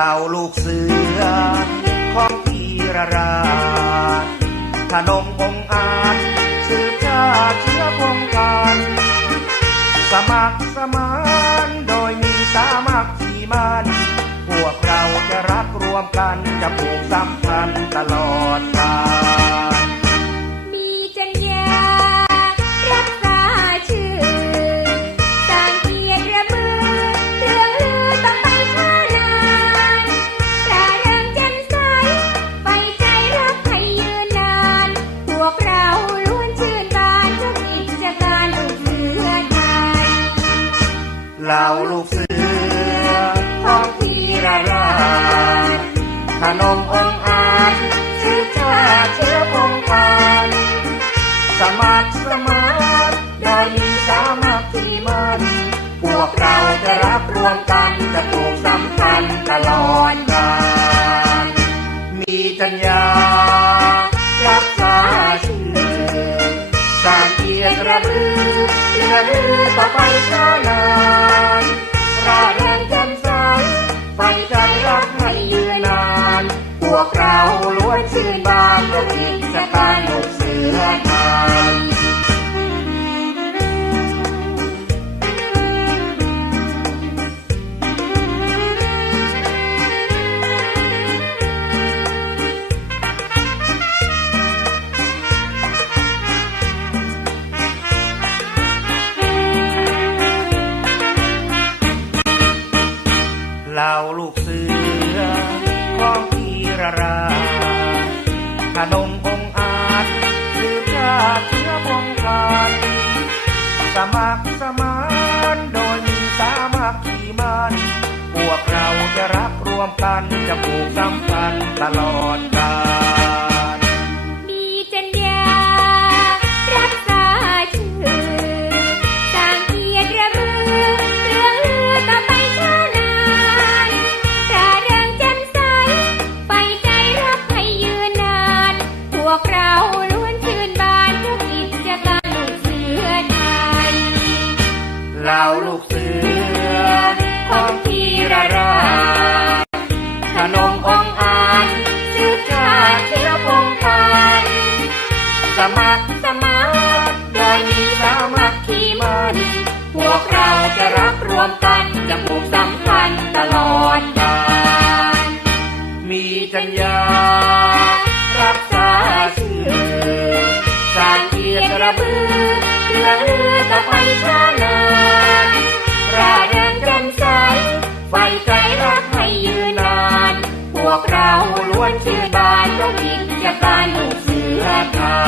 เราลูกเสือ ของพีระราชขนมองอาจสืบชาเชื้อพงกันสมัครสมานโดยมีสามัคคีมันพวกเราจะรักรวมกันจะผูกสัมพันธ์ตลอด เหล่าลูกเสือของพีระราชขนมองอาจสืบชาเชื้อพงพันสมัครสมานได้มีสามัคคีมัน พวกเราจะรักรวมกันจะปลูกสำคัญตลอด รติระบือเลือลือต่อไปช้านานราเริงแจ่มใสไฟใจรักให้ยืนนาน พวกเราล้วนชื่นบานด้วยกิจก เหล่าลูกเสือของพีรราขนมองอาจสืบชาติเชื้อพงกันสมัครสมานโดยมีสามัคคีมันพวกเราจะรักรวมกันจะผูกสัมพันธ์ตลอดกาล เหล่าลูกเสือของพีระราชขนมองอาจสืบชาติเชื้อพงกันสมัครสมานโดยมีสามัคคีมันพวกเราจะรักรวมกันจะผูกสัมพันธ์ตลอดกาลมีจัญญารักษาชื่อสางเกียรติระเบือเลื่อนลือต่อไปช้านาักให้ยืนนาน พวกเราล้วนชื่อบานก็พิจะตณาลูกเสือไทย